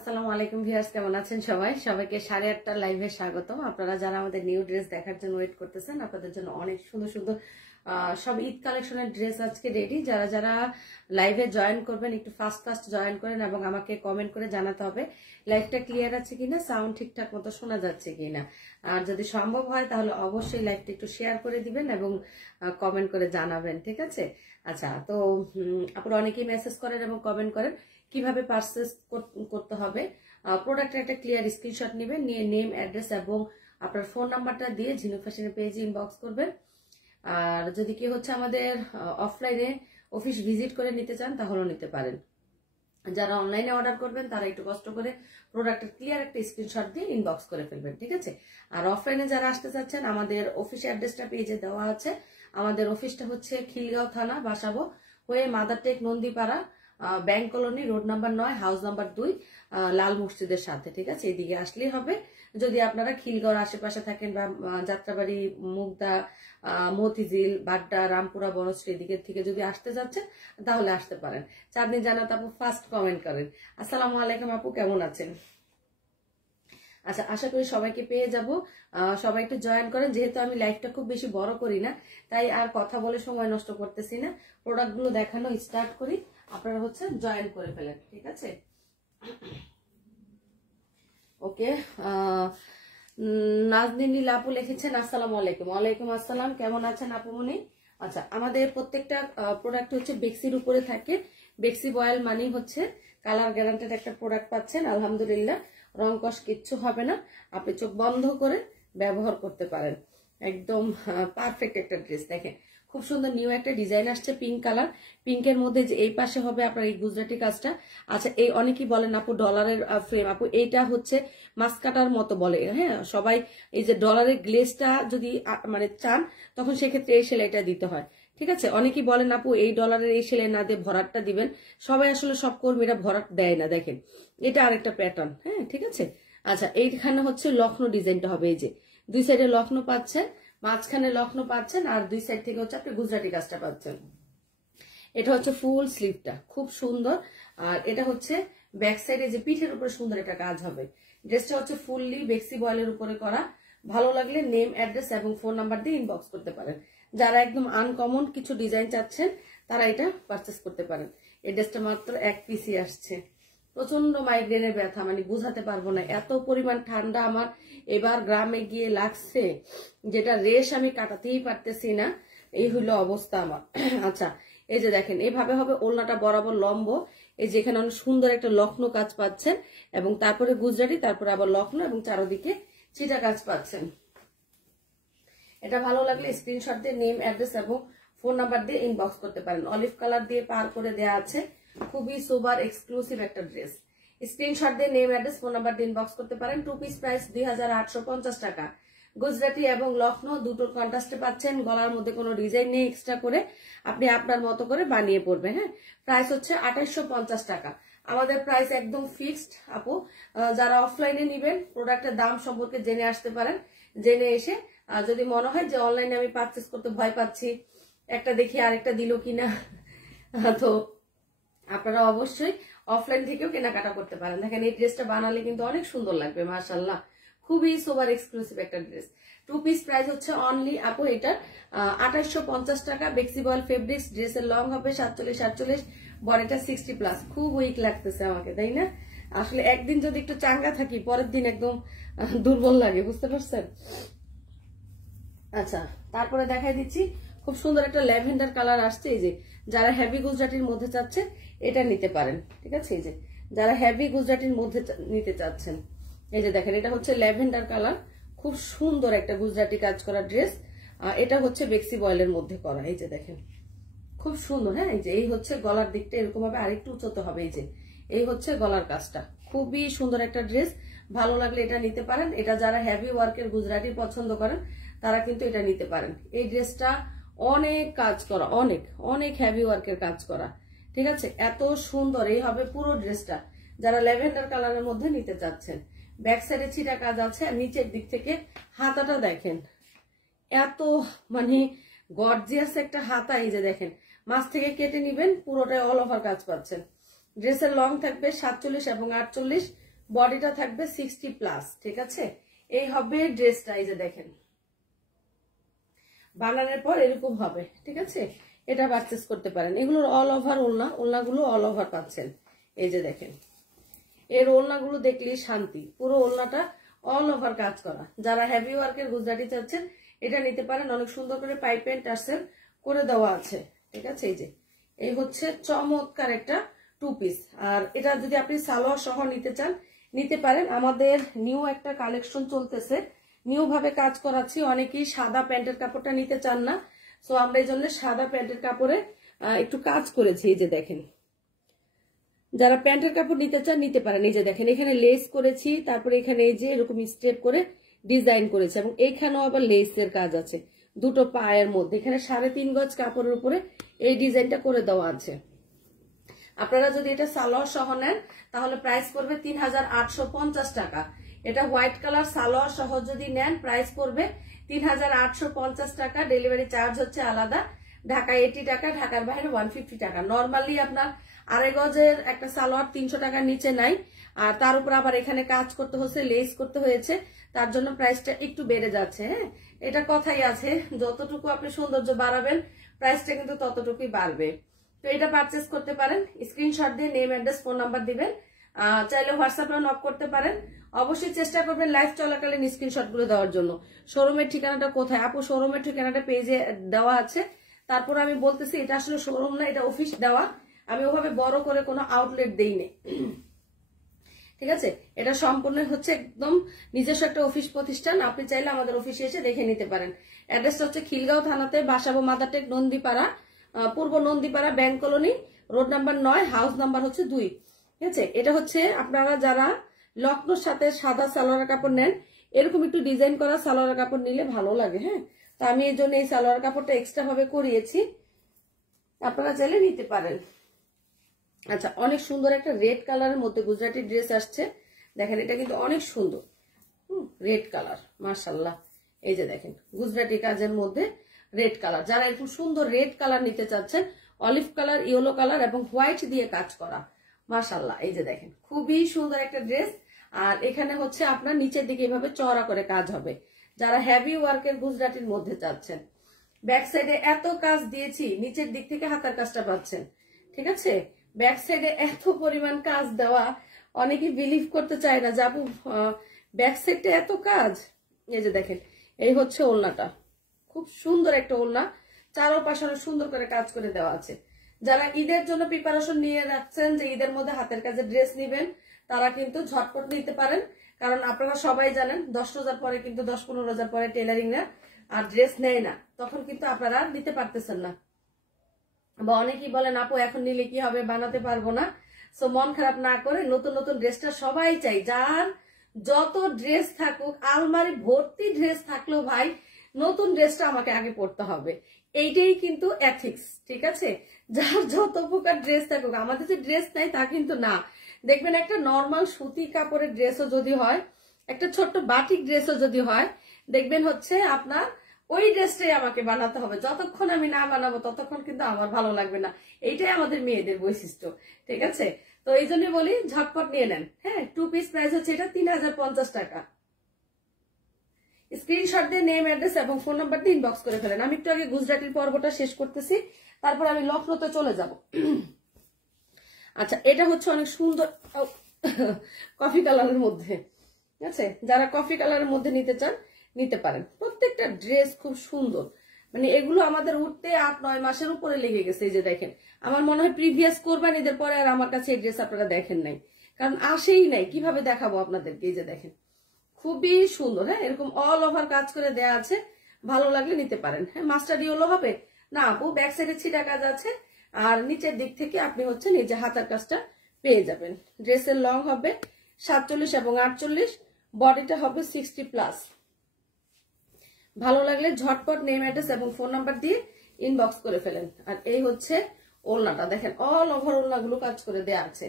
আসসালামু আলাইকুম ভিউয়ার্স, কেমন আছেন সবাই? সবাইকে 8:30 লাইভে স্বাগতম। আপনারা যারা আমাদের নিউ ড্রেস দেখার জন্য ওয়েট করতেছেন, আপনাদের জন্য অনেক সুন্দর সুন্দর সব ঈদ কালেকশনের ড্রেস আজকে রেডি। যারা যারা লাইভে জয়েন করবেন একটু ফাস্ট জয়েন করেন এবং আমাকে কমেন্ট করে জানাতে হবে লাইভটা ক্লিয়ার আছে কিনা, সাউন্ড ঠিকঠাক মতো শোনা যাচ্ছে কিনা। আর যদি সম্ভব হয় তাহলে অবশ্যই লাইভটা একটু শেয়ার করে দিবেন এবং কমেন্ট করে জানাবেন, ঠিক আছে? আচ্ছা, তো আপনারা অনেকেই মেসেজ করেন এবং কমেন্ট করেন কিভাবে পারচেজ করতে হবে। প্রোডাক্টের একটা ক্লিয়ার স্ক্রিনশট নেবেন, নিয়ে নেম, অ্যাড্রেস এবং আপনার ফোন নাম্বারটা দিয়ে ঝিনুক ফ্যাশনের পেজে ইনবক্স করবেন। আর যদি কি হচ্ছে আমাদের অফলাইনে অফিস ভিজিট করে নিতে চান তাহলেও নিতে পারেন। যারা অনলাইনে অর্ডার করবেন তারা একটু কষ্ট করে প্রোডাক্টের ক্লিয়ার একটা স্ক্রিনশট দিয়ে ইনবক্স করে ফেলবেন, ঠিক আছে? আর অফলাইনে যারা আসতে চাচ্ছেন আমাদের অফিস অ্যাড্রেসটা পেজে দেওয়া আছে। আমাদের অফিসটা হচ্ছে খিলগাঁও থানা, বাসাবো হয়ে Madartek Nandipara, bank colony, road number 9, house number 2, লাল মসজিদের সাথে, ঠিক আছে? এদিকে আসলেই হবে। যদি আপনারা খিলগাঁওর আশেপাশে থাকেন বা যাত্রাবাড়ি, মুগদা, মতিঝিল, বাড্ডা, রামপুরা, বনশ্রী এদিকের থেকে যদি আসতে যাচ্ছেন তাহলে আসতে পারেন। চাঁদনি জান্নাত আপু ফার্স্ট কমেন্ট করেন। আসসালামু আলাইকুম আপু, কেমন আছেন? আচ্ছা, আশা করি সবাইকে পেয়ে যাব। সবাই একটু জয়েন করেন। যেহেতু আমি লাইভটা খুব বেশি বড় করি না, তাই আর কথা বলে সময় নষ্ট করতেছি না। প্রোডাক্টগুলো দেখানো স্টার্ট করি, আপনারা হচ্ছে জয়েন করে ফেলেন, ঠিক আছে? ওকে, নাজনীন নীলা আপু লিখেছেন আসসালামু আলাইকুম। ওয়ালাইকুম আসসালাম, কেমন আছেন আপুমনি? আচ্ছা, আমাদের প্রত্যেকটা প্রোডাক্ট হচ্ছে বেক্সির উপরে থাকে। বেক্সি বয়েল মানে হচ্ছে কালার গ্যারান্টেড একটা প্রোডাক্ট পাচ্ছেন। আলহামদুলিল্লাহ, রং কস কিচ্ছু হবে না, আপনি চোখ বন্ধ করে ব্যবহার করতে পারেন। একদম পারফেক্ট একটা ড্রেস। দেখেন খুব সুন্দর নিউ একটা ডিজাইন আসছে, পিঙ্ক কালার। পিঙ্কের মধ্যে যে এই পাশে হবে আপনার এই গুজরাটি কাজটা। আচ্ছা, এই অনেকেই বলেন আপু ডলারের ফ্রেম, আপু এইটা হচ্ছে মাস্কাটার মতো বলে, হ্যাঁ সবাই। এই যে ডলারের গ্লেজটা যদি মানে চান তখন সেক্ষেত্রে এই সেলাইটা দিতে হয়, ঠিক আছে? অনেকেই বলেন আপু এই ডলারের এই সেলাই না দিয়ে ভরাটটা দিবেন। সবাই আসলে সব কর্মীরা ভরাট দেয় না। দেখেন এটা আরেকটা প্যাটার্ন, হ্যাঁ ঠিক আছে? আচ্ছা, এইখানে হচ্ছে লখনৌ ডিজাইনটা হবে। এই যে দুই সাইডে লখনৌ পাচ্ছেন, মাঝখানে লখনৌ পাচ্ছেন, আর দুই সাইড থেকে হচ্ছে আপনি গুজরাটি কাজটা পাচ্ছেন। এটা হচ্ছে ফুল স্লিভটা, খুব সুন্দর। আর এটা হচ্ছে ব্যাক সাইডে যে পিঠের উপরে সুন্দর একটা কাজ হবে। ড্রেসটা হচ্ছে ফুললি বেক্সি বয়েলের উপরে করা। ভালো লাগলে নেম, অ্যাড্রেস এবং ফোন নাম্বার দিয়ে ইনবক্স করতে পারেন। যারা একদম আনকমন কিছু ডিজাইন চাচ্ছেন তারা এটা পারচেস করতে পারেন। এই ড্রেসটা মাত্র 1 পিসই আসছে। প্রচন্ড মাইগ্রেনের ব্যথা, মানে বুঝাতে পারবো না, এত পরিমাণ ঠান্ডা আমার এবার গ্রামে গিয়ে লাগছে, যেটা রেশ আমি কাটাতেই পারতেছি না। এই হলো অবস্থা আমার। আচ্ছা, এই যে দেখেন এইভাবে হবে, ওড়নাটা বরাবর লম্ব। এই যে এখানে অনেক সুন্দর একটা লখনৌ কাজ পাচ্ছেন এবং তারপরে গুজরাটি, তারপরে আবার লখনৌ এবং চারদিকে চিটা কাজ পাচ্ছেন। এটা ভালো লাগলে স্ক্রিনশট দিয়ে নেম, অ্যাড্রেস এবং ফোন নাম্বার দিয়ে ইনবক্স করতে পারেন। অলিভ কালার দিয়ে পার করে দেওয়া আছে, খুবই সুপার এক্সক্লুসিভ একটা ড্রেস। স্ক্রিনশট দিয়ে নেম, অ্যাড্রেস, ফোন নাম্বার দিয়ে ইনবক্স করতে পারেন। 2 পিস প্রাইস 2850 টাকা। গুজরাটি এবং লখনৌ দুটোর কন্ট্রাস্টে পাচ্ছেন। গলার মধ্যে কোনো ডিজাইন নেই এক্সট্রা করে, আপনি আপনার মতো করে বানিয়ে পড়বেন। হ্যাঁ, প্রাইস হচ্ছে 2850 টাকা। আমাদের প্রাইস একদম ফিক্সড আপু। যারা অফলাইনে নিবেন প্রোডাক্টের দাম সম্পর্কে জেনে আসতে পারেন। জেনে এসে যদি মনে হয় যে অনলাইনে আমি পারচেস করতে ভয় পাচ্ছি, একটা দেখি আরেকটা দিল কিনা, তো আপনারা অবশ্যই অফলাইন থেকেও কেনাকাটা করতে পারেন। দেখেন এই ড্রেসটা বানালে কিন্তু অনেক সুন্দর লাগবে, মাশাআল্লাহ। খুবই সুপার এক্সক্লুসিভ একটা ড্রেস। 2 পিস প্রাইস হচ্ছে অনলি আপু এটা 2850 টাকা। বেক্সি বয়েল ফেব্রিক্স। ড্রেসের লং হবে 47-48, বডিটা 60+। খুব উইক লাগতেছে আমাকে, তাই না? আসলে একদিন যদি একটু চাঙ্গা থাকি পরের দিন একদম দুর্বল লাগে, বুঝতে পারছেন? আচ্ছা, তারপরে দেখাই দিচ্ছি খুব সুন্দর একটা ল্যাভেন্ডার কালার আসছে। এই যে যারা হেভি গুজরাটির মধ্যে চাচ্ছেন এটা নিতে পারেন, ঠিক আছে? এই যে যারা হেভি গুজরাটির মধ্যে নিতে চাচ্ছেন, এই যে দেখেন এটা হচ্ছে ল্যাভেন্ডার কালার, খুব সুন্দর একটা গুজরাটি কাজ করা ড্রেস। এটা হচ্ছে বেক্সি বয়েলের মধ্যে করা। এই যে দেখেন খুব সুন্দর। হ্যাঁ, এই যে এই হচ্ছে গলার দিকটা এরকম ভাবে আরেকটু উঁচুতে হবে। এই যে এই হচ্ছে গলার কাজটা, খুবই সুন্দর একটা ড্রেস। ভালো লাগলে এটা নিতে পারেন। এটা যারা হেভি ওয়ার্কের গুজরাটি পছন্দ করেন তারা কিন্তু এটা নিতে পারেন। এই ড্রেসটা অনেক কাজ করা, অনেক অনেক হেভি ওয়ার্কের কাজ করা, ঠিক আছে? এত সুন্দর এই হবে পুরো ড্রেসটা। যারা ল্যাভেন্ডার কালারের মধ্যে নিতে চাচ্ছেন, ব্যাক সাইডে ছিটা কাজ আছে, আর নিচের দিক থেকে হাতাটা দেখেন এত মানে গর্জিয়াস একটা হাতা। এই যে দেখেন মাছ থেকে কেটে নিবেন, পুরোটাই অল ওভার কাজ পাচ্ছেন। ড্রেসের লং থাকবে 47 এবং 48, বডিটা থাকবে 60+, ঠিক আছে। এই হবে ড্রেসটা, এই যে দেখেন বানানোর পর এরকম হবে, ঠিক আছে। এটা পারচেস করতে পারেন। এগুলোর অল ওভার ওড়না, ওড়নাগুলো অল ওভার পাচ্ছেন। এই যে দেখেন এর ওড়নাগুলো দেখলেই শান্তি, পুরো ওড়নাটা অল ওভার কাজ করা। যারা হেভি ওয়ার্কের গুজরাটি চাচ্ছেন এটা নিতে পারেন। অনেক সুন্দর করে পাইপ এন্ড টার্সেল করে দেওয়া আছে, ঠিক আছে। এই যে এই হচ্ছে চমৎকার একটা 2 পিস। আর এটা যদি আপনি সালোয়ার সহ নিতে চান নিতে পারেন। আমাদের নিউ একটা কালেকশন চলতেছে, নিউ ভাবে কাজ করাচ্ছি। অনেকেই সাদা প্যান্টের কাপড়টা নিতে চান না, সো আমরা এই জন্য সাদা প্যান্টের কাপড়ে একটু কাজ করেছি। এই যে দেখেন যারা প্যান্টের কাপড় নিতে চান নিতে পারেন। এই যে দেখেন এখানে লেস করেছি, তারপরে এখানে এই যে এরকম স্টেপ করে ডিজাইন করেছে, এবং এখানেও আবার লেসের কাজ আছে দুটো পায়ের মধ্যে। এখানে 3.5 গজ কাপড়ের উপরে এই ডিজাইনটা করে দেওয়া আছে। আপনারা যদি এটা সালোয়ার সহ নেন তাহলে প্রাইস পড়বে 3850 টাকা। এটা হোয়াইট কালার সালোয়ার সহ যদি নেন প্রাইস পড়বে 3850 টাকা। ডেলিভারি চার্জ হচ্ছে আলাদা, ঢাকায় 80 টাকা, ঢাকার বাইরে 150 টাকা। নর্মালি আপনার 2.5 গজের একটা সালোয়ার 300 টাকার নিচে নাই, আর তার উপর আবার এখানে কাজ করতে হচ্ছে, লেস করতে হয়েছে, তার জন্য প্রাইসটা একটু বেড়ে যাচ্ছে। হ্যাঁ, এটা কথাই আছে, যতটুকু আপনি সৌন্দর্য বাড়াবেন প্রাইসটা কিন্তু ততটুকুই বাড়বে। তো এটা পারচেস করতে পারেন। স্ক্রিনশট দিয়ে নেম, অ্যাড্রেস, ফোন নাম্বার দিবেন। চাইলে হোয়াটসঅ্যাপে নক করতে পারেন। অবশ্যই চেষ্টা করবেন লাইভ চলাকালীন স্ক্রিনশট গুলো দেওয়ার জন্য। শোরুমের ঠিকানাটা কোথায় আপু? শোরুমের ঠিকানাটা পেজে দেওয়া আছে। তারপর আমি বলতেছি এটা আসলে শোরুম না, এটা অফিস দেওয়া। আমি ওভাবে বড় করে কোনো আউটলেট দেইনি, ঠিক আছে। এটা সম্পূর্ণ হচ্ছে একদম নিজস্ব একটা অফিস প্রতিষ্ঠান। আপনি চাইলে আমাদের অফিসে এসে দেখে নিতে পারেন। অ্যাড্রেসটা হচ্ছে খিলগাঁও থানাতে, বাসাবো মাদারটেক, নন্দীপাড়া, পূর্ব Nandipara, bank colony, road number 9, house number হচ্ছে 2, ঠিক আছে। এটা হচ্ছে আপনারা যারা লখনৌর সাথে সাদা সালোয়ার কাপড় নেন, এরকম একটু ডিজাইন করা সালোয়ার কাপড় নিলে ভালো লাগে। হ্যাঁ, তো আমি এই জন্য এই সালোয়ার কাপড়টা এক্সট্রা ভাবে করিয়েছি, আপনারা চাইলে নিতে পারেন। আচ্ছা, অনেক সুন্দর একটা রেড কালারের মধ্যে গুজরাটি ড্রেস আসছে, দেখেন এটা কিন্তু অনেক সুন্দর, রেড কালার, মাশাআল্লাহ। এই যে দেখেন গুজরাটি কাজের মধ্যে রেড কালার। যারা এরকম সুন্দর রেড কালার নিতে চাচ্ছেন, অলিভ কালার, ইয়েলো কালার এবং হোয়াইট দিয়ে কাজ করা, মাশাআল্লাহ। এই যে দেখেন খুবই সুন্দর একটা ড্রেস। আর এখানে হচ্ছে আপনার নিচের দিকে এভাবে চওড়া করে কাজ হবে। যারা হেভি ওয়ার্কের গুজরাটির মধ্যে চাচ্ছেন, ব্যাক সাইডে এত কাজ দিয়েছি, নিচের দিক থেকে হাতার কাজটা পাচ্ছেন, ঠিক আছে। ব্যাক সাইডে এত পরিমাণ কাজ দেওয়া, অনেকে বিলিভ করতে চায় না যে আপু ব্যাক সাইডে এত কাজ। এই যে দেখেন এই হচ্ছে ওড়নাটা, খুব সুন্দর একটা ওড়না, চারপাশে অনেক সুন্দর করে কাজ করে দেওয়া আছে। যারা ঈদের জন্য প্রিপারেশন নিয়ে রাখছেন যে ঈদের মধ্যে হাতের কাজে ড্রেস নিবেন, তারা কিন্তু ঝটপট নিতে পারেন। কারণ আপনারা সবাই জানেন 10 রোজার পরে কিন্তু 10-15 রোজার পরে টেলারিং না আর ড্রেস নেয় না, তখন কিন্তু আপনারা নিতে পারতেছেন না। বা অনেকেই বলেন আপু এখন নিলে কি হবে, বানাতে পারবো না। সো মন খারাপ না করে নতুন নতুন ড্রেসটা সবাই চাই। যার যত ড্রেস থাকুক, আলমারি ভর্তি ড্রেস থাকলেও ভাই নতুন ড্রেসটা আমাকে আগে পড়তে হবে, এইটাই কিন্তু এথিক্স, ঠিক আছে। যার যত প্রকার ড্রেস থাকুক, আমাদের যে ড্রেস নাই তা কিন্তু না। দেখবেন একটা নর্মাল সুতি কাপড়ের ড্রেসও যদি হয়, একটা ছোট্ট বাটিক ড্রেসও যদি হয়, দেখবেন হচ্ছে আপনার ওই ড্রেসটাই আমাকে বানাতে হবে। যতক্ষণ আমি না বানাবো ততক্ষণ কিন্তু আমার ভালো লাগবে না। এইটাই আমাদের মেয়েদের বৈশিষ্ট্য, ঠিক আছে। তো এই জন্য বলি ঝটপট নিয়ে নেন। হ্যাঁ, 2 পিস প্রাইস হচ্ছে এটা 3050 টাকা। স্ক্রিনশট দিয়ে নেম, অ্যাড্রেস এবং ফোন নাম্বার দিয়ে ইনবক্স করে ফেলেন। আমি একটু আগে গুজরাটির পর্বটা শেষ করতেছি, তারপর আমি লখনৌতে চলে যাব। আচ্ছা, এটা হচ্ছে অনেক সুন্দর কফি কালারের মধ্যে, ঠিক আছে। যারা কফি কালারের মধ্যে নিতে চান নিতে পারেন। প্রত্যেকটা ড্রেস খুব সুন্দর, মানে এগুলো আমাদের উঠতে 8-9 মাসের উপরে লেগে গেছে। এই যে দেখেন, আমার মনে হয় প্রিভিয়াস কোরবানিদের পরে আর আমার কাছে এই ড্রেস আপনারা দেখেন নাই, কারণ আসেই নাই। কিভাবে দেখাবো আপনাদেরকে? এই যে দেখেন খুবই সুন্দর। হ্যাঁ, এরকম অল ওভার কাজ করে দেয়া আছে, ভালো লাগলে নিতে পারেন। হ্যাঁ, মাস্টার্ড ইয়েলো হবে না আপু, ব্যাক সাইডে ছিটা কাজ আছে, আর নিচের দিক থেকে আপনি হচ্ছে নিজে হাতার কাজটা পেয়ে যাবেন। ড্রেসের লং হবে 47 এবং 48, বডিটা হবে 60+। ভালো লাগলে ঝটপট নেম, অ্যাড্রেস এবং ফোন নাম্বার দিয়ে ইনবক্স করে ফেলেন। আর এই হচ্ছে ওড়নাটা, দেখেন অল ওভার ওড়নাগুলো কাজ করে দেয়া আছে,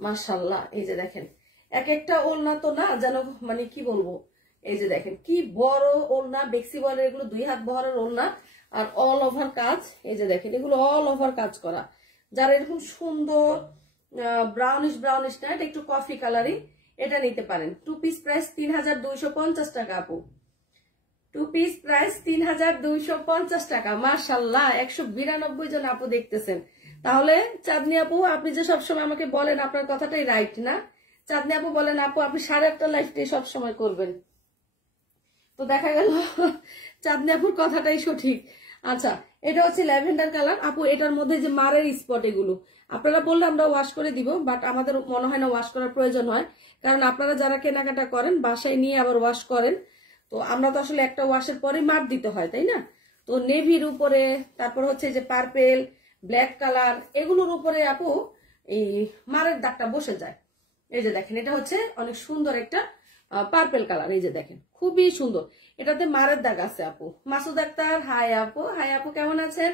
মাশাআল্লাহ। এই যে দেখেন এক একটা ওড়না তো না যেন, মানে কি বলবো, এই যে দেখেন কি বড় ওড়না, বেক্সি বলে এগুলো 2 হাত বহরের ওড়না, আর অল ওভার কাজ। এই যে দেখেন এগুলো অল ওভার কাজ করা। যারা এরকম সুন্দর ব্রাউনিশ ব্রাউনিশ না, এটা একটু কফি কালারই, এটা নিতে পারেন। 2 পিস প্রাইস 3250 টাকা আপু। 2 পিস প্রাইস 3250 টাকা। মাশাআল্লাহ 192 জন আপু দেখতেছেন। তাহলে চাঁদনি আপু, আপনি যে সবসময় আমাকে বলেন, আপনার কথাটাই রাইট না? চাঁদনি আপু বলেন আপু আপনি 8:30 লাইফটাই সবসময় করবেন। তো দেখা গেল চাঁদনি আপুর কথাটাই সঠিক। আচ্ছা, এটা হচ্ছে ল্যাভেন্ডার কালার আপু। এটার মধ্যে যে মারের স্পট, এগুলো আপনারা বললে আমরা ওয়াশ করে দিব, বাট আমাদের মনে হয় না ওয়াশ করার প্রয়োজন হয়, কারণ আপনারা যারা কেনাকাটা করেন বাসায় নিয়ে আবার ওয়াশ করেন, তো আমরা তো আসলে একটা ওয়াশের পরে মার দিতে হয়, তাই না? তো নেভির উপরে, তারপর হচ্ছে যে পার্পেল, ব্ল্যাক কালার, এগুলোর উপরে আপু এই মারের দাগটা বসে যায়। এই যে দেখেন, এটা হচ্ছে অনেক সুন্দর একটা পার্পেল কালার। এই যে দেখেন, খুবই সুন্দর। এটাতে মারের দাগ আছে আপু। মাসুদ আক্তার, হাই আপু। হাই আপু, কেমন আছেন?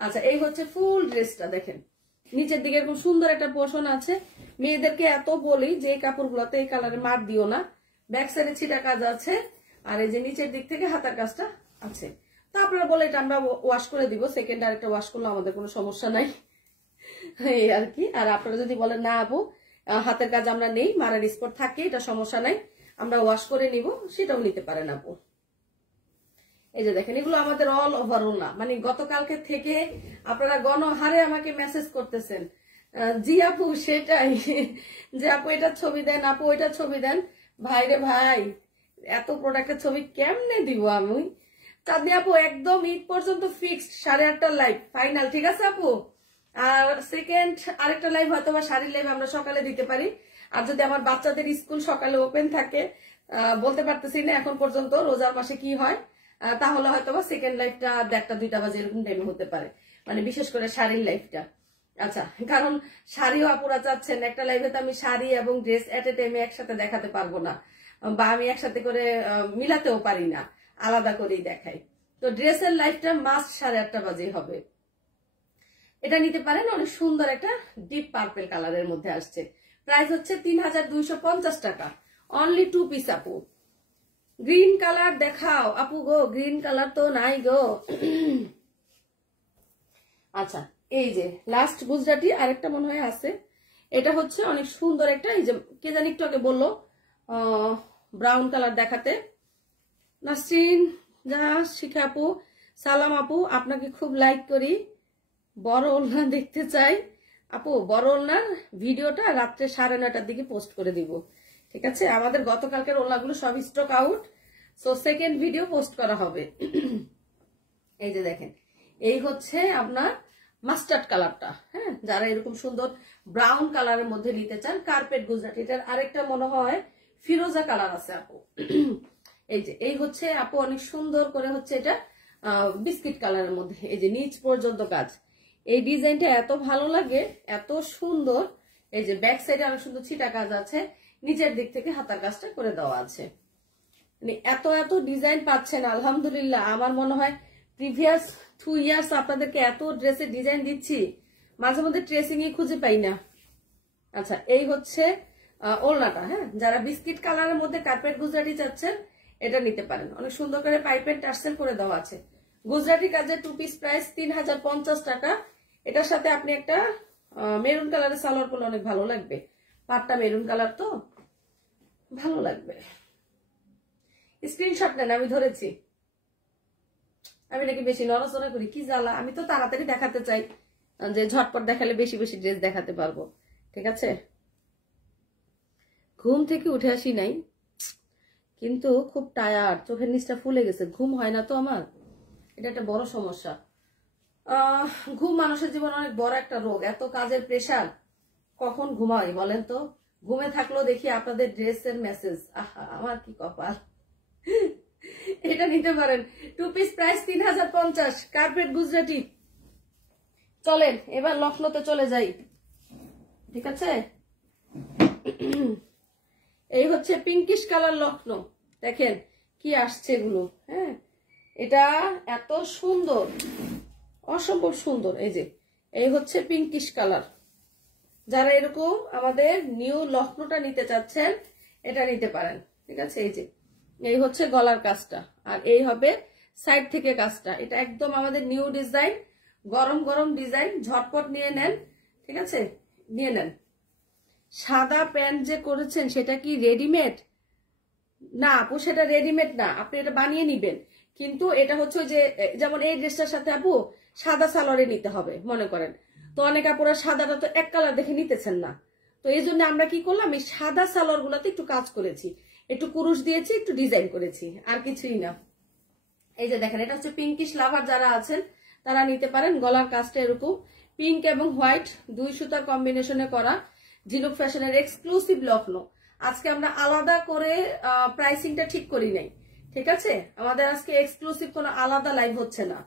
আচ্ছা, এই হচ্ছে ফুল ড্রেসটা। দেখেন নিচের দিকে এরকম সুন্দর একটা পোর্শন আছে। মেয়েদেরকে এত বলি যে এই কাপড়গুলোতে এই কালারে মার দিও না, ব্যাক সাইডে ছিটা কাজ আছে, আর এই যে নিচের দিক থেকে হাতার কাজটা আছে। তা আপনারা বলে এটা আমরা ওয়াশ করে দিব, সেকেন্ড আরেকটা ওয়াশ করলে আমাদের কোনো সমস্যা নাই, এই আর কি। আর আপনারা যদি বলেন না আপু হাতের কাজ আমরা নেই, মারার স্পট থাকে, এটা সমস্যা নাই, আমরা ওয়াশ করে নিব, সেটাও নিতে পারেন আপু। এই যে দেখেন, এগুলো আমাদের অল ওভার ওনা, মানে গতকালকে থেকে আপনারা গণহারে আমাকে মেসেজ করতেছেন, জি আপু সেটাই, যে আপু এটা ছবি দেন, আপু এটা ছবি দেন। ভাই রে ভাই, এত প্রোডাক্টের ছবি কেমনে দিব আমি? চাঁদনি আপু একদম ঈদ পর্যন্ত ফিক্সড 8:30 লাইভ ফাইনাল, ঠিক আছে আপু? আর সেকেন্ড আরেকটা লাইভ হয়তো বা শাড়ির লাইভ আমরা সকালে দিতে পারি, আর যদি আমার বাচ্চাদের স্কুল সকালে ওপেন থাকে, বলতে পারতেছি না এখন পর্যন্ত রোজার মাসে কি হয়, তাহলে হয়তো বা সেকেন্ড লাইভটা 1:30 2টা বাজে এরকম টাইমে হতে পারে, মানে বিশেষ করে শাড়ির লাইভটা। আচ্ছা, কারণ শাড়িও আপুরা চাচ্ছেন, একটা লাইভে তো আমি শাড়ি এবং ড্রেস এট এ টাইমে একসাথে দেখাতে পারবো না, বা আমি একসাথে করে মিলাতেও পারি না, আলাদা করেই দেখাই। তো ড্রেসের লাইভটা মাস্ট 8:30 বাজে হবে। এটা নিতে পারেন, অনেক সুন্দর একটা ডিপ পার্পল কালারের মধ্যে আসছে। প্রাইস হচ্ছে 3250 টাকা, অনলি 2 পিস আপু। গ্রিন কালার দেখাও আপু গো, গ্রিন কালার তো নাই গো। আচ্ছা, এই যে লাস্ট গুজরাটি আরেকটা মনে হয় আছে, এটা হচ্ছে অনেক সুন্দর একটা, এই যে কে জানি একটু আগে বললো ব্রাউন কালার দেখাতে, নাসরিন জাহাজ শিখা আপু, সালাম আপু, আপনাকে খুব লাইক করি। বড় ওলনা দেখতে চাই আপু, বড় ওলনার ভিডিওটা রাত্রে 9:30টার দিকে পোস্ট করে দিব, ঠিক আছে? আমাদের গতকালকের ওলনাগুলো সব stock out, so second video post করা হবে। এই যে দেখেন, এই হচ্ছে আপনার মাস্টার্ড কালারটা, হ্যাঁ, যারা এরকম সুন্দর ব্রাউন কালারের মধ্যে নিতে চান, কার্পেট গুজরাটি। এটার আরেকটা মনে হয় ফিরোজা কালার আছে আপু। এই যে এই হচ্ছে আপু অনেক সুন্দর করে হচ্ছে এটা বিস্কিট কালারের মধ্যে, এই যে নিচ পর্যন্ত কাজ, এই ডিজাইনটা এত ভালো লাগে, এত সুন্দর। এই যে ব্যাক সাইডে অনেক সুন্দর ছিটা কাজ আছে, নিচের দিক থেকে হাতার কাজটা করে দেওয়া আছে। মানে এত এত ডিজাইন পাচ্ছেন আলহামদুলিল্লাহ। আমার মনে হয় প্রিভিয়াস 2 ইয়ার্স আপনাদেরকে এত ড্রেসের ডিজাইন দিচ্ছি, মাঝে মধ্যে ট্রেসিং এ খুঁজে পাই না। আচ্ছা, এই হচ্ছে ওড়নাটা, হ্যাঁ, যারা বিস্কিট কালারের মধ্যে কার্পেট গুজরাটি চাচ্ছেন এটা নিতে পারেন, অনেক সুন্দর করে পাইপের টার্সেল করে দেওয়া আছে। গুজরাটি কাজের 2 পিস প্রাইস 3050 টাকা। এটার সাথে আপনি একটা মেরুন কালারের সালোয়ার পরলে অনেক ভালো লাগবে, পাটটা মেরুন কালার তো ভালো লাগবে। স্ক্রিনশট নেন, আমি ধরেছি। আমি নাকি বেশি নড়াচড়া করি, কি জ্বালা। আমি তো তাড়াতাড়ি দেখাতে চাই, যে ঝটপট দেখালে বেশি বেশি ড্রেস দেখাতে পারবো, ঠিক আছে? ঘুম থেকে উঠে আসি নাই, কিন্তু খুব টায়ার্ড, চোখের নিচটা ফুলে গেছে, ঘুম হয় না তো আমার, এটা একটা বড় সমস্যা। ঘুম মানুষের জীবনে অনেক বড় একটা রোগ, এত কাজের প্রেসার, কখন ঘুমাই বলেন তো? ঘুমে থাকলেও দেখি আপনাদের ড্রেসের মেসেজ, আহা আমার কি কপাল। এটা নিতে পারেন, 2 পিস প্রাইস 3050, কার্পেট গুজরাটি। চলেন এবার লখনৌতে চলে যাই, ঠিক আছে? এই হচ্ছে পিঙ্কিশ কালার লখনৌ, দেখেন কি আসছে এগুলো, হ্যাঁ, এটা এত সুন্দর, অসম্ভব সুন্দর। এই যে এই হচ্ছে পিঙ্কিশ কালার, যারা এরকম আমাদের নিউ লখনৌটা নিতে চাচ্ছেন এটা নিতে পারেন, ঠিক আছে? এই যে এই হচ্ছে গলার কাজটা, আর এই হবে সাইড থেকে কাজটা। এটা একদম আমাদের নিউ ডিজাইন, গরম গরম ডিজাইন, ঝটপট নিয়ে নেন, ঠিক আছে? নিয়ে নেন, সাদা প্যান্ট যে করেছেন সেটা কি রেডিমেড? না আপু, সেটা রেডিমেড না, আপনি এটা বানিয়ে নিবেন। কিন্তু এটা হচ্ছে যে যেমন এই ড্রেসটার সাথে আপু সাদা সালোয়ারে নিতে হবে মনে করেন, তো অনেক আপুরা সাদাটা তো এক কালার দেখে নিতেছেন না, তো এই জন্য আমরা কি করলাম, এই সাদা সালোয়ার গুলাতে একটু কাজ করেছি, একটু কুরুশ দিয়েছি, একটু ডিজাইন করেছি, আর কিছুই না। এই যে দেখেন, এটা হচ্ছে পিঙ্কিশ লাভার যারা আছেন তারা নিতে পারেন। গলার কাজটা এরকম পিঙ্ক এবং হোয়াইট 2 সুতার কম্বিনেশনে করা, ঝিনুক ফ্যাশনের এক্সক্লুসিভ লখনৌ। আজকে আমরা আলাদা করে প্রাইসিংটা ঠিক করি নাই, ঠিক আছে? আমাদের আজকে এক্সক্লুসিভ কোনো আলাদা লাইভ হচ্ছে না,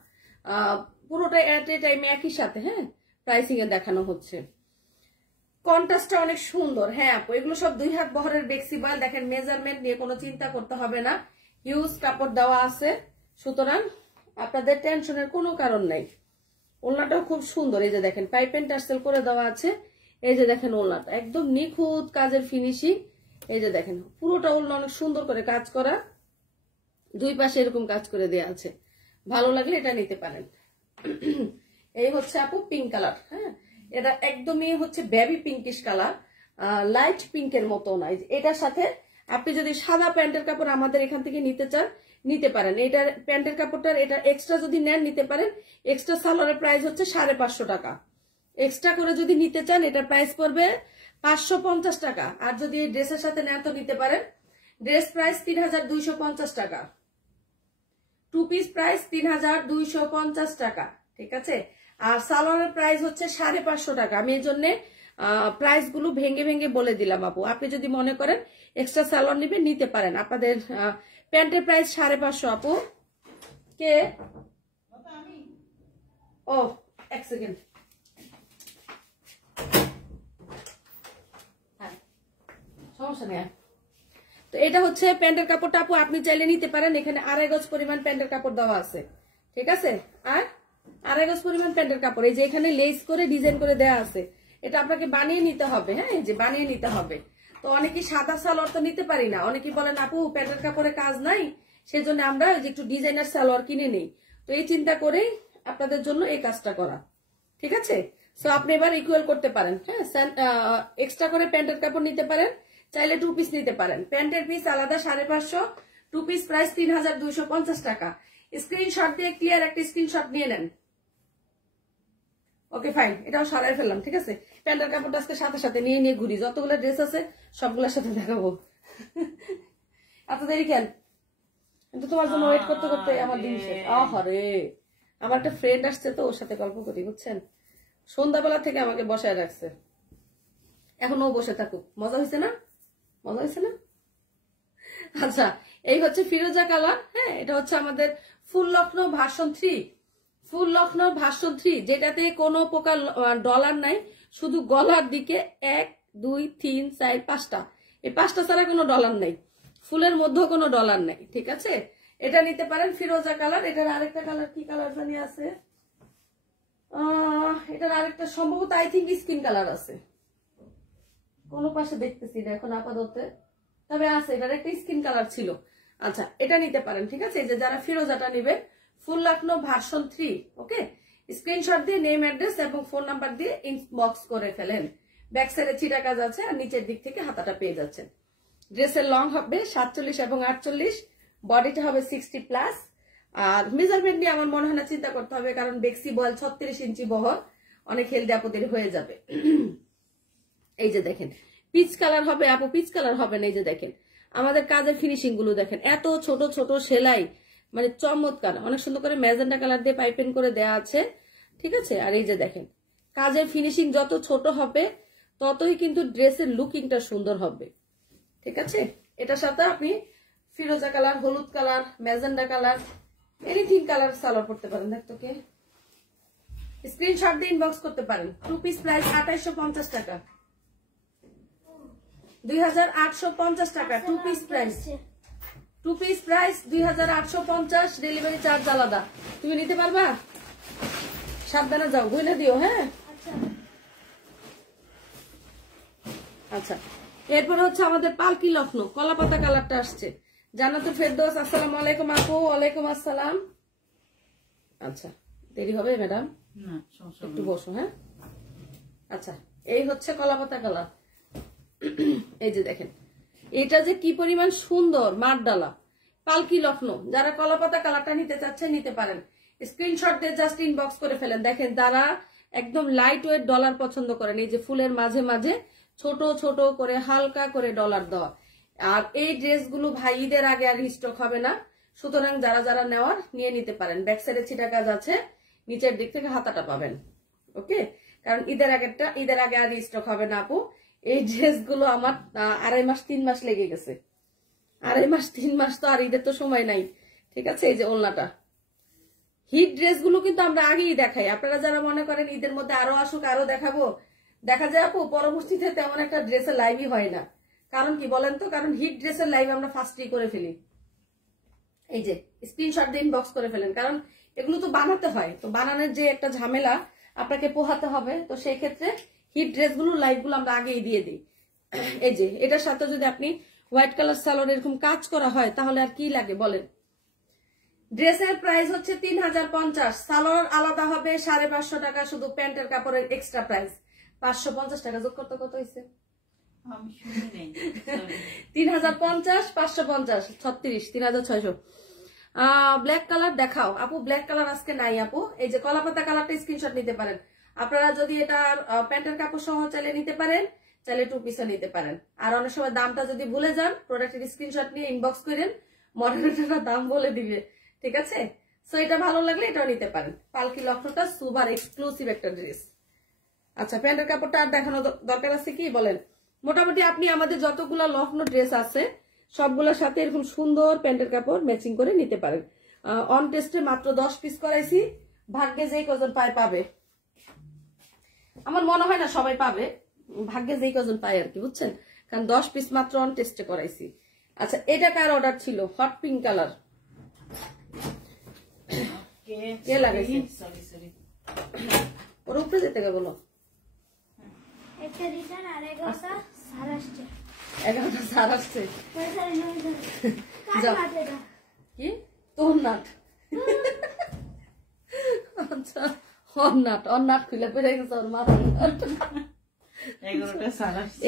পুরোটা এট এ টাইমে একই সাথে হ্যাঁ প্রাইসিং এ দেখানো হচ্ছে। কন্ট্রাস্টটা অনেক সুন্দর। হ্যাঁ আপু, এগুলো সব 2 হাত বহরের বেক্সি বয়েল। দেখেন মেজারমেন্ট নিয়ে কোনো চিন্তা করতে হবে না, হিউজ কাপড় দেওয়া আছে, সুতরাং আপনাদের টেনশনের কোনো কারণ নাই। ওড়নাটাও খুব সুন্দর, এই যে দেখেন পাইপ এন্ড টার্সেল করে দেওয়া আছে। এই যে দেখেন ওড়নাটা একদম নিখুঁত কাজের ফিনিশিং। এই যে দেখেন পুরোটা ওড়না অনেক সুন্দর করে কাজ করা, 2 পাশে এরকম কাজ করে দেওয়া আছে। ভালো লাগলে এটা নিতে পারেন। এই হচ্ছে আপু পিঙ্ক কালার, হ্যাঁ এটা একদমই হচ্ছে বেবি পিঙ্কিশ কালার, লাইট পিঙ্কের মতো না। এটার সাথে আপনি যদি সাদা প্যান্টের কাপড় আমাদের এখান থেকে নিতে চান নিতে পারেন। এটার প্যান্টের কাপড়টার এটা এক্সট্রা যদি নেন নিতে পারেন। এক্সট্রা সালোয়ারের প্রাইস হচ্ছে 550 টাকা। এক্সট্রা করে যদি নিতে চান এটার প্রাইস পড়বে 550 টাকা। আর যদি ড্রেসের সাথে নেন তো নিতে পারেন। ড্রেস প্রাইস 3250 টাকা, 2 পিস প্রাইস 3250 টাকা, ঠিক আছে? আর সালোয়ারের প্রাইস হচ্ছে 550 টাকা। আমি এই জন্য প্রাইস গুলো ভেঙে ভেঙে বলে দিলাম আপু। আপনি যদি মনে করেন এক্সট্রা সালোয়ার নিবেন নিতে পারেন। আপনাদের প্যান্টের প্রাইস 550 আপু। কে? ও এক সেকেন্ড, সমস্যা নেই। তো এটা হচ্ছে প্যান্টের কাপড়টা আপু, আপনি চাইলে নিতে পারেন। এখানে 2.5 গজ পরিমাণ প্যান্টের কাপড় দেওয়া আছে, ঠিক আছে? আর 2.5 গজ পরিমাণ প্যান্টের কাপড়, এই যে এখানে লেস করে ডিজাইন করে দেওয়া আছে। এটা আপনাকে বানিয়ে নিতে হবে, হ্যাঁ এই যে বানিয়ে নিতে হবে। তো অনেকে সাদা সালোয়ার তো নিতে পারি না, অনেকে বলেন আপু প্যান্টের কাপড়ে কাজ নাই, সেজন্য আমরা একটু ডিজাইনার সালোয়ার কিনে নেই। তো এই চিন্তা করেই আপনাদের জন্য এই কাজটা করা, ঠিক আছে? সো আপনি এবার ইকুয়াল করতে পারেন, হ্যাঁ এক্সট্রা করে প্যান্টের কাপড় নিতে পারেন, চাইলে 2 পিস নিতে পারেন। প্যান্টের পিস আলাদা 550, 2 পিস প্রাইস 3250 টাকা। স্ক্রিনশট দিয়ে ক্লিয়ার একটা স্ক্রিনশট নিয়ে নেন। ওকে ফাইন, এটাও সারাই ফেললাম, ঠিক আছে? প্যান্টের কাপড়টা আজকে সাথে সাথে নিয়ে নিয়ে ঘুরি, যতগুলো ড্রেস আছে সবগুলোর সাথে দেখাবো। এত দেরি কেন? কিন্তু তোমার জন্য ওয়েট করতে করতে আমার দিন শেষ। আহারে, আমার একটা ফ্রেন্ড আসছে তো ওর সাথে গল্প করি, বুঝছেন? সন্ধ্যাবেলা থেকে আমাকে বসায় রাখছে, এখন ও বসে থাকুক। মজা হয়েছে না? মজা হয়েছে না? আচ্ছা, এই হচ্ছে ফিরোজা কালার। হ্যাঁ এটা হচ্ছে আমাদের ফুল লখনৌ ভার্সন 3, ফুল লখনৌ ভার্সন 3, যেটাতে কোনো প্রকার ডলার নাই, শুধু গলার দিকে 1 2 3 4 5টা, এই 5টা ছাড়া কোনো ডলার নাই, ফুলের মধ্যেও কোনো ডলার নাই, ঠিক আছে? এটা নিতে পারেন ফিরোজা কালার। এটার আরেকটা কালার কি কালার জানি আছে, এটার আরেকটা সম্ভবত আই থিঙ্ক স্কিন কালার আছে, কোন পাশে দেখতেছি না এখন আপাতত, তবে আছে এটার একটা স্কিন কালার ছিল। আচ্ছা এটা নিতে পারেন, ঠিক আছে? যে যারা ফিরোজাটা নিবে ফুল লখনৌ ভার্সন 3, ওকে? স্ক্রিনশট দিয়ে নেম অ্যাড্রেস এবং ফোন নাম্বার দিয়ে ইনবক্স করে ফেলেন। ব্যাক সাইডে চিটা কাজ আছে আর নিচের দিক থেকে হাতাটা পেয়ে যাচ্ছেন। ড্রেসের লং হবে 47 এবং 48, বডিটা হবে 60 প্লাস। আর মেজারমেন্ট নিয়ে আমার মনে হয় না চিন্তা করতে হবে, কারণ বেক্সি বয়েল 36 ইঞ্চি বহর, অনেক হেলদি আপুদের হয়ে যাবে। এই যে দেখেন পিচ কালার হবে আপু, পিচ কালার হবে না। এই যে দেখেন আমাদের কাজের ফিনিশিং গুলো দেখেন, এত ছোট ছোট সেলাই, মানে চমৎকার, অনেক সুন্দর করে ম্যাজেন্ডা কালার দিয়ে পাইপেন করে দেয়া আছে, ঠিক আছে? আর এই যে দেখেন কাজের ফিনিশিং যত ছোট হবে ততই কিন্তু ড্রেসের লুকিংটা সুন্দর হবে, ঠিক আছে? এটার সাথে আপনি ফিরোজা কালার, হলুদ colour, magenta colour, anything colour salwar করতে পারেন। দেখতো কে? স্ক্রিনশট দিয়ে ইনবক্স করতে পারেন। 2 পিস প্রাইস 2850 টাকা, 2850 টাকা 2 piece price. 2 piece price 2850, delivery charge আলাদা। তুমি নিতে পারবা? সাবধানে যাও, গুনে দিও, হ্যাঁ? আচ্ছা এরপর হচ্ছে আমাদের পালকি লখনৌ, কলাপাতা কালারটা আসছে। জান্নাতুল ফেরদৌস আসসালামু আলাইকুম আপু। ওয়ালাইকুম আসসালাম। আচ্ছা দেরি হবে ম্যাডাম, একটু বসো, হ্যাঁ? আচ্ছা এই হচ্ছে কলাপাতা কালার, এই যে দেখেন, এটা যে কি পরিমাণ সুন্দর মাঠডালা পালকি লখনৌ। যারা কলাপাতা কালারটা নিতে চাচ্ছে নিতে পারেন, স্ক্রিনশট দিয়ে জাস্ট ইনবক্স করে ফেলেন। দেখেন যারা একদম লাইট ওয়েট ডলার পছন্দ করেন, এই যে ফুলের মাঝে মাঝে ছোট ছোট করে হালকা করে ডলার দেওয়া। আর এই ড্রেসগুলো ভাই ঈদের আগে আর স্টক হবে না, সুতরাং যারা যারা নেওয়ার নিয়ে নিতে পারেন। ব্যাক সাইডে ছিটা কাজ আছে, নিচের দিক থেকে হাতাটা পাবেন। ওকে, কারণ ঈদের আগে আর স্টক হবে না আপু। এই ড্রেসগুলো আমার 2.5 মাস 3 মাস লেগে গেছে। 2.5 মাস 3 মাস তো আর ঈদের তো সময় নাই। ঠিক আছে, এই যে ওলনাটা। হিট ড্রেসগুলো কিন্তু আমরা আগেই দেখাই। আপনারা যারা মনে করেন ঈদের মধ্যে আরো আসুক আরো দেখাবো, দেখা যায় আপু পরবর্তীতে তেমন একটা ড্রেসের লাইভই হয় না। কারণ কি বলেন তো, কারণ হিট ড্রেসের লাইভ আমরা ফার্স্টই করে ফেলি। এই যে স্ক্রিনশট দিয়ে ইনবক্স করে ফেলেন, কারণ এগুলো তো বানাতে হয়, তো বানানোর যে একটা ঝামেলা আপনাকে পোহাতে হবে, তো সেই ক্ষেত্রে হিট ড্রেসগুলো লাইভগুলো আমরা আগেই দিয়ে দিই। এই যে এটার সাথে যদি আপনি হোয়াইট কালার সালোয়ার এরকম কাজ করা হয় তাহলে আর কি লাগে বলেন। ড্রেসের প্রাইস হচ্ছে 3050, সালোয়ার আলাদা হবে 550 টাকা, শুধু প্যান্টের কাপড়ের এক্সট্রা প্রাইস 550 টাকা। যোগ করতে কত হয়েছে? 3050 550 36 3600। ব্ল্যাক কালার দেখাও আপু, ব্ল্যাক কালার আজকে নাই আপু। এই যে কলাপাতা কালারটা স্ক্রিনশট নিতে পারেন আপনারা, যদি এটা প্যান্টের কাপড় সহ চাইলে নিতে পারেন, চাইলে 2 পিসও নিতে পারেন। আর অনেক সময় দামটা যদি ভুলে যান, প্রোডাক্টের স্ক্রিনশট নিয়ে ইনবক্স করেন, মডারেটররা দাম বলে দিবে। ঠিক আছে, সো এটা ভালো লাগলে এটাও নিতে পারেন। পালকি লখনৌটা সুপার এক্সক্লুসিভ একটা ড্রেস। আচ্ছা, প্যান্টের কাপড়টা আর দেখানো দরকার আছে কি বলেন? মোটামুটি আপনি আমাদের যতগুলো লখনৌ ড্রেস আছে সবগুলোর সাথে এরকম সুন্দর প্যান্টের কাপড় ম্যাচিং করে নিতে পারেন। অন টেস্টে মাত্র 10 পিস করাইছি, ভাগ্যে যেই কজন পাবে। আমার মনে হয় না সবাই পাবে, ভাগ্যে যেই কজন পায় আর কি, বুঝছেন? কারণ 10 পিস মাত্র অন টেস্টে করাইছি। আচ্ছা, এটা কার অর্ডার ছিল? Hot pink colour. কে লাগাইছে? ওর উপরে যেতে গে বলো। 11টা সার আসছে। কি তোর নাট? আচ্ছা, অন্নাট খুলে পেরে গেছে ওর মাথা।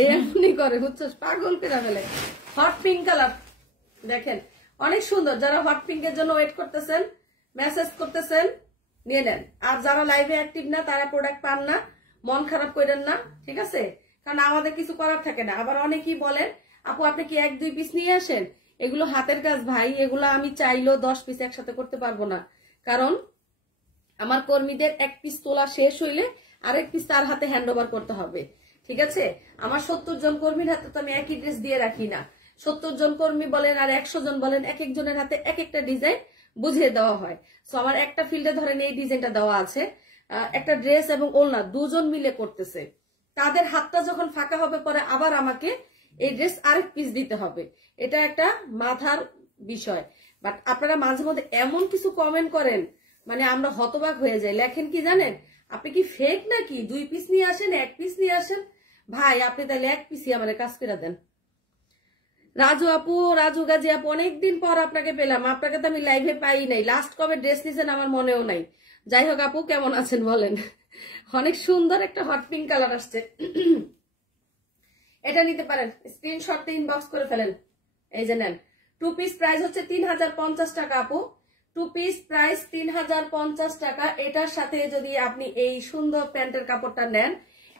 এমনি করে বুঝছস, পাগল পেরা ফেলে। হট পিঙ্ক কালার দেখেন, অনেক সুন্দর। যারা হট পিঙ্কের জন্য ওয়েট করতেছেন, মেসেজ করতেছেন, নিয়ে নেন। আর যারা লাইভে অ্যাক্টিভ না, তারা প্রোডাক্ট পান না, মন খারাপ করেন না। ঠিক আছে, কারণ আমাদের কিছু করার থাকে না। আবার অনেকেই বলেন আপু আপনি কি 1-2 পিস নিয়ে আসেন, এগুলো হাতের কাজ ভাই, এগুলো আমি চাইলেও 10 পিস একসাথে করতে পারবো না। কারণ আমার কর্মীদের 1 পিস তোলা শেষ হইলে আরেক পিস তার হাতে হ্যান্ড ওভার করতে হবে। ঠিক আছে, আমার 70 জন কর্মীর হাতে তো আমি একই ড্রেস দিয়ে রাখি না। 70 জন কর্মী বলেন আর 100 জন বলেন, এক একজনের হাতে এক একটা ডিজাইন বুঝিয়ে দেওয়া হয়। সো আমার একটা ফিল্ডে ধরেন এই ডিজাইনটা দেওয়া আছে, একটা ড্রেস এবং ওড়না দুজন মিলে করতেছে, তাদের হাতটা যখন ফাঁকা হবে পরে আবার আমাকে এই ড্রেস আরেক পিস দিতে হবে। এটা একটা মাথার বিষয়। বাট আপনারা মাঝে মধ্যে এমন কিছু কমেন্ট করেন, মানে আমরা হতবাক হয়ে যাই। লেখেন কি জানেন, আপনি কি ফেক নাকি? 2 পিস নিয়ে আসেন, 1 পিস নিয়ে আসেন। ভাই আপনি তাহলে 1 পিসই আমাদের কাজ করে দেন। রাজু আপু, রাজু গাজী আপু, অনেকদিন পর আপনাকে পেলাম। আপনাকে তো আমি লাইভে পাই নাই। লাস্ট কবে ড্রেস নিয়েছেন আমার মনেও নাই। যাই হোক আপু, কেমন আছেন বলেন? অনেক সুন্দর একটা হট পিঙ্ক কালার আসছে, এটা নিতে পারেন। স্ক্রিনশট দিয়ে ইনবক্স করে ফেলেন। এই যে নেন, 2 পিস প্রাইস হচ্ছে 3050 টাকা আপু। 2 পিস প্রাইস 3050 টাকা। এটার সাথে যদি আপনি এই সুন্দর প্যান্টের কাপড়টা নেন,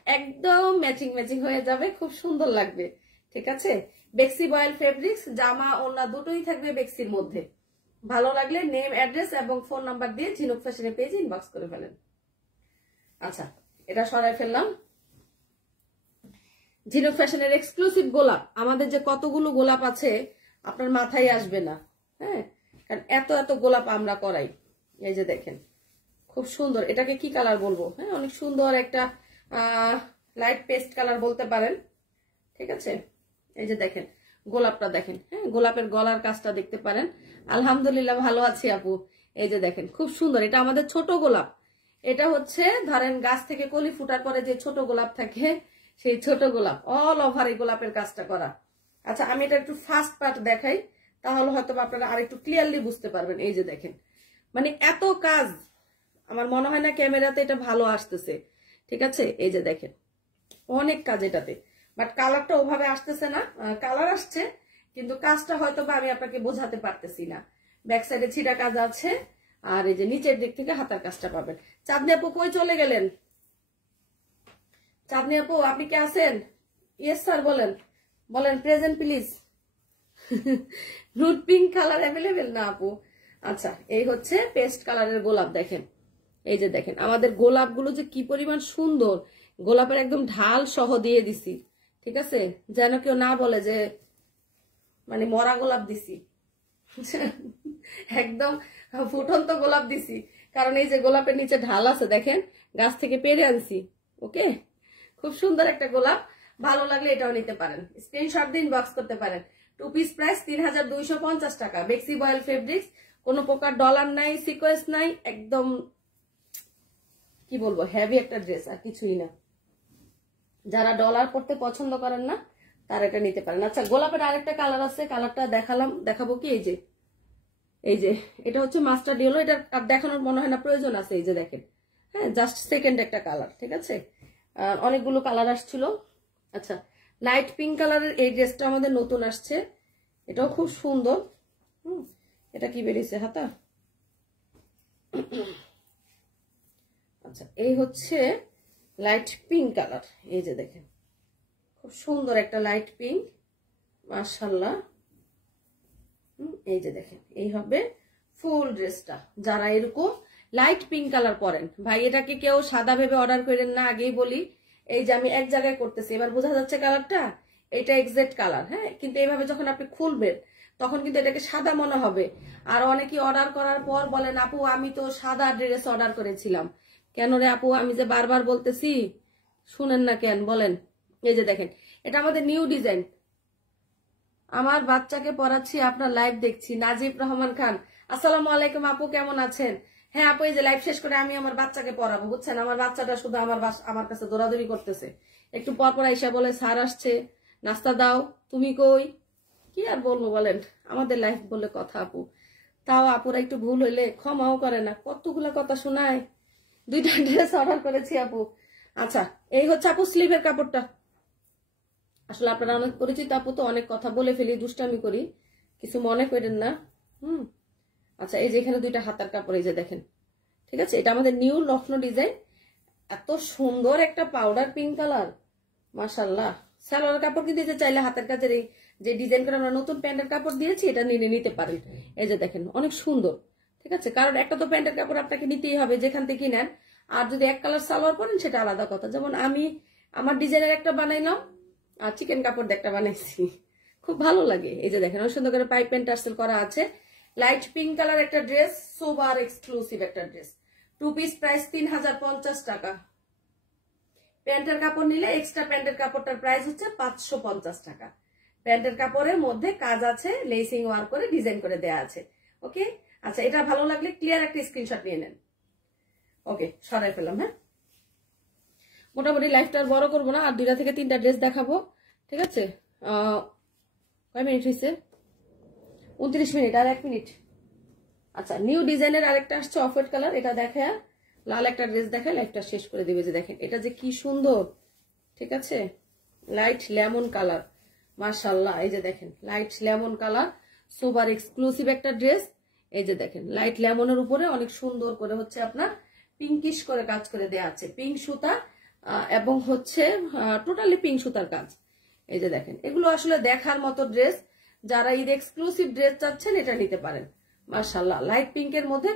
একদম ম্যাচিং ম্যাচিং হয়ে যাবে, খুব সুন্দর লাগবে। ঠিক আছে, বেক্সি বয়েল ফেব্রিক্স, জামা ওড়না দুটোই থাকবে বেক্সির মধ্যে। ভালো লাগলে নেম, অ্যাড্রেস এবং ফোন নাম্বার দিয়ে ঝিনুক ফ্যাশনের পেজে ইনবক্স করে ফেলেন। আচ্ছা, এটা সরাই ফেললাম। ঝিনুক ফ্যাশনের এক্সক্লুসিভ গোলাপ, আমাদের যে কতগুলো গোলাপ আছে আপনার মাথায় আসবে না। হ্যাঁ, কারণ এত এত গোলাপ আমরা করাই। এই যে দেখেন, খুব সুন্দর। এটাকে কি কালার বলবো? হ্যাঁ, অনেক সুন্দর একটা লাইট পেস্ট কালার বলতে পারেন। ঠিক আছে, এই যে দেখেন গোলাপটা দেখেন। হ্যাঁ, গোলাপের গলার কাজটা দেখতে পারেন। আলহামদুলিল্লাহ ভালো আছি আপু। এই যে দেখেন, খুব সুন্দর। এটা আমাদের ছোট গোলাপ। এটা হচ্ছে ধরেন গাছ থেকে কলি ফুটার পরে যে ছোট গোলাপ থাকে, সেই ছোট গোলাপ। অল ওভার এই গোলাপের কাজটা করা। আচ্ছা, আমি এটা একটু ফার্স্ট পার্ট দেখাই, তাহলে হয়তো আপনারা আরেকটু ক্লিয়ারলি বুঝতে পারবেন। এই যে দেখেন, মানে এত কাজ, আমার মনে হয় না ক্যামেরাতে এটা ভালো আসতেছে। ঠিক আছে, এই যে দেখেন অনেক কাজ এটাতে। বাট কালারটা ওভাবে আসতেছে না, কালার আসছে কিন্তু কাজটা হয়তো বা আমি আপনাকে বোঝাতে পারতেছি না। ব্যাক সাইডে ছিটা কাজ আছে, আর এই যে নিচের দিক থেকে হাতার কাজটা পাবেন। চাঁদনি আপু কই চলে গেলেন? চাঁদনি আপু আপনি কি আছেন? ইয়েস স্যার, বলেন বলেন, present please. Nude pink colour available না আপু? আচ্ছা, এই হচ্ছে পেস্ট কালারের গোলাপ। দেখেন, এই যে দেখেন আমাদের গোলাপগুলো যে কি পরিমাণ সুন্দর, গোলাপের একদম ঢাল সহ দিয়ে দিছি, ঠিক আছে, যেন কেউ না বলে যে মানে মরা গোলাপ দিছি। একদম ফুটন্ত গোলাপ দিছি, কারণ এই যে গোলাপের নিচে ঢাল আছে দেখেন, গাছ থেকে পেরে আনছি। ওকে, খুব সুন্দর একটা গোলাপ। ভালো লাগলে এটাও নিতে পারেন, স্ক্রিনশট দিন, বক্স করতে পারেন। 2 পিস প্রাইস 3250 টাকা। বেক্সি বয়েল ফেব্রিক্স, কোনো প্রকার ডলার নাই, সিকোয়েন্স নাই, একদম কি বলবো হেভি একটা ড্রেস, আর কিছুই না। যারা ডলার পরতে পছন্দ করেন না তারা এটা নিতে পারেন। আচ্ছা, গোলাপের আরেকটা কালার আছে, কালারটা দেখাবো কি, এই যে এটা হচ্ছে মাস্টার্ড ইয়েলো। এটা আর দেখানোর মনে হয় না প্রয়োজন আছে, এই যে দেখেন, হ্যাঁ জাস্ট সেকেন্ড একটা কালার, ঠিক আছে। অনেকগুলো কালার আসছিল। আচ্ছা, লাইট পিঙ্ক কালারের এই ড্রেসটা আমাদের নতুন আসছে, এটাও খুব সুন্দর। এটা কি বেরিয়েছে হাতা? আচ্ছা, এই হচ্ছে লাইট পিঙ্ক কালার, এই যে দেখেন খুব সুন্দর একটা লাইট পিঙ্ক, মাশাআল্লাহ। এই যে দেখেন, এই হবে ফুল ড্রেসটা। যারা এরকম লাইট পিঙ্ক কালার পরেন, ভাই এটাকে কেউ সাদা ভেবে অর্ডার করেন না, আগেই বলি। এই যে আমি এক জায়গায় করতেছি, এবার বোঝা যাচ্ছে কালারটা, এটা এক্সাক্ট কালার, হ্যাঁ। কিন্তু এইভাবে যখন আপনি খুলবেন তখন কিন্তু এটাকে সাদা মনে হবে। আর অনেকেই অর্ডার করার পর বলেন, আপু আমি তো সাদা ড্রেস অর্ডার করেছিলাম। কেন রে আপু, আমি যে বারবার বলতেছি শুনেন না কেন বলেন? এই যে দেখেন, এটা আমাদের নিউ ডিজাইন। আমার বাচ্চাকে পড়াচ্ছি, আপনার লাইভ দেখছি। নাজিব রহমান খান, আসসালামু আলাইকুম আপু, কেমন আছেন? হ্যাঁ আপু, এই যে লাইভ শেষ করে আমি আমার বাচ্চাকে পড়াবো, বুঝছেন। আমার বাচ্চাটা শুধু আমার কাছে দৌড়াদৌড়ি করতেছে। একটু পরপর আইসা বলে স্যার আসছে, নাস্তা দাও, তুমি কই। কি আর বলবো বলেন, আমাদের লাইফ বলে কথা আপু। তাও আপুরা একটু ভুল হইলে ক্ষমাও করে না, কতগুলো কথা শোনায়। 2টা ড্রেস অর্ডার করেছি আপু। আচ্ছা, এই হচ্ছে আপু স্লিভের কাপড়টা। আসলে আপনারা অনেক পরিচিত আপু, তো অনেক কথা বলে ফেলি, দুষ্টামি করি, কিছু মনে করেন না। আচ্ছা, এই যে এখানে 2টা হাতার কাপড়, এই যে দেখেন, ঠিক আছে। এটা আমাদের নিউ লখনৌ ডিজাইন, এত সুন্দর একটা পাউডার পিঙ্ক কালার, মাশাআল্লাহ। সালোয়ার কাপড় কি দিতে চাইলে হাতের কাজের এই যে ডিজাইন করে আমরা নতুন প্যান্টের কাপড় দিয়েছি, এটা নিতে পারেন। এই যে দেখেন, অনেক সুন্দর, ঠিক আছে। কারণ একটা তো প্যান্টের কাপড় আপনাকে নিতেই হবে যেখান থেকে নেন, আর যদি এক কালার সালোয়ার পরেন সেটা আলাদা কথা। যেমন আমি আমার ডিজাইনের একটা বানাইলাম, আর চিকেন কাপড় দিয়ে একটা বানাইছি, খুব ভালো লাগে। এই যে দেখেন, অনেক সুন্দর করে পাইপ পেন টার্সেল করা আছে। লাইট পিঙ্ক কালার একটা ড্রেস, সোবার এক্সক্লুসিভ একটা ড্রেস। 2 পিস প্রাইস 3050 টাকা। প্যান্টের কাপড় নিলে এক্সট্রা প্যান্টের কাপড়টার প্রাইস হচ্ছে 550 টাকা। প্যান্টের কাপড়ের মধ্যে কাজ আছে, লেসিং ওয়ার্ক করে ডিজাইন করে দেয়া আছে। ওকে, আচ্ছা, এটা ভালো লাগলে ক্লিয়ার একটা স্ক্রিনশট নিয়ে নেন। ওকে, সরাই ফেলাম। হ্যাঁ, মোটামুটি লাইফটা আর বড় করবো না, আর 2টা থেকে 3টা ড্রেস দেখাবো, ঠিক আছে। কয় মিনিট হয়েছে? 29 মিনিট, আর 1 মিনিট। আচ্ছা, নিউ ডিজাইনের আরেকটা আসছে অফ হোয়াইট কালার, এটা দেখে লাল একটা ড্রেস দেখে লাইফটা শেষ করে দিবে। যে দেখেন, এটা যে কি সুন্দর, ঠিক আছে, লাইট লেমন কালার, মাশাআল্লাহ। এই যে দেখেন, light lemon colour, super exclusive একটা ড্রেস। এই যে দেখেন, লাইট লেমনের উপরে অনেক সুন্দর করে হচ্ছে আপনার পিঙ্কিশ করে কাজ করে দেয়া আছে, পিঙ্ক সুতা, এবং হচ্ছে টোটালি পিঙ্ক সুতার কাজ। এই যে দেখেন, এগুলো আসলে দেখার মতো ড্রেস। যারা ঈদ এক্সক্লুসিভ ড্রেস চাচ্ছেন এটা নিতে পারেন, মাশাআল্লাহ। লাইট পিঙ্কের মধ্যে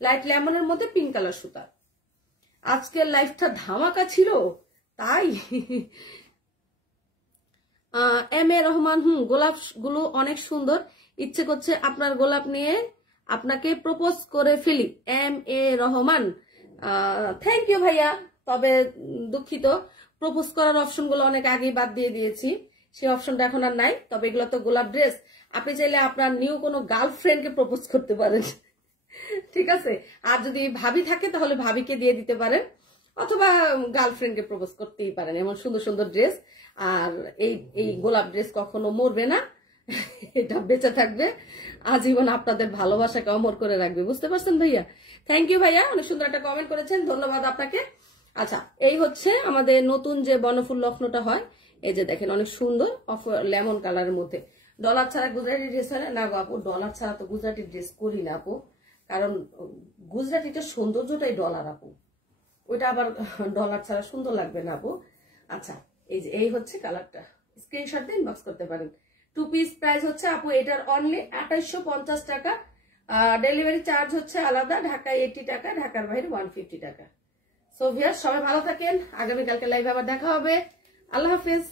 লাইট লেমনের মধ্যে পিঙ্ক কালার সুতা। আজকের লাইফটা ধামাকা ছিল তাই। এম এ রহমান, গোলাপ গুলো অনেক সুন্দর, ইচ্ছে করছে আপনার গোলাপ নিয়ে আপনাকে প্রপোজ করে ফেলি। M A Rahman, thank you ভাইয়া, তবে দুঃখিত, প্রপোজ করার অপশন গুলো অনেক আগেই বাদ দিয়ে দিয়েছি, সেই অপশনটা এখন আর নাই। তবে এগুলো তো গোলাপ ড্রেস, আপনি চাইলে আপনার নিউ কোনো গার্লফ্রেন্ডকে প্রপোজ করতে পারেন, ঠিক আছে। আর যদি ভাবি থাকে তাহলে ভাবিকে দিয়ে দিতে পারেন, অথবা গার্লফ্রেন্ডকে প্রপোজ করতেই পারেন। এমন সুন্দর সুন্দর ড্রেস, আর এই গোলাপ ড্রেস কখনো মরবে না, এটা বেঁচে থাকবে আজীবন, আপনাদের ভালোবাসাকে অমর করে রাখবে, বুঝতে পারছেন ভাইয়া? থ্যাংক ইউ ভাইয়া, অনেক সুন্দর একটা কমেন্ট করেছেন, ধন্যবাদ আপনাকে। আচ্ছা, এই হচ্ছে আমাদের নতুন যে বনফুল লখনৌটা হয়, এই যে দেখেন অনেক সুন্দর অফ লেমন কালারের মধ্যে। ডলার ছাড়া গুজরাটি ড্রেস হয় না গো আপু? ডলার ছাড়া তো গুজরাটি ড্রেস করি না আপু, কারণ গুজরাটিটা সৌন্দর্যটাই ডলার আপু, ওইটা আবার ডলার ছাড়া সুন্দর লাগবে না আপু। আচ্ছা, এই যে এই হচ্ছে কালারটা, স্ক্রিনশট দিয়ে ইনবক্স করতে পারেন। 2 পিস প্রাইস হচ্ছে আপু এটার অনলি 2850 টাকা। ডেলিভারি চার্জ হচ্ছে আলাদা, ঢাকায় 80 টাকা, ঢাকার বাইরে 150 টাকা। সো ভিউয়ার্স, সবাই ভালো থাকেন, আগামীকালকে লাইভে আবার দেখা হবে। আল্লাহ হাফেজ।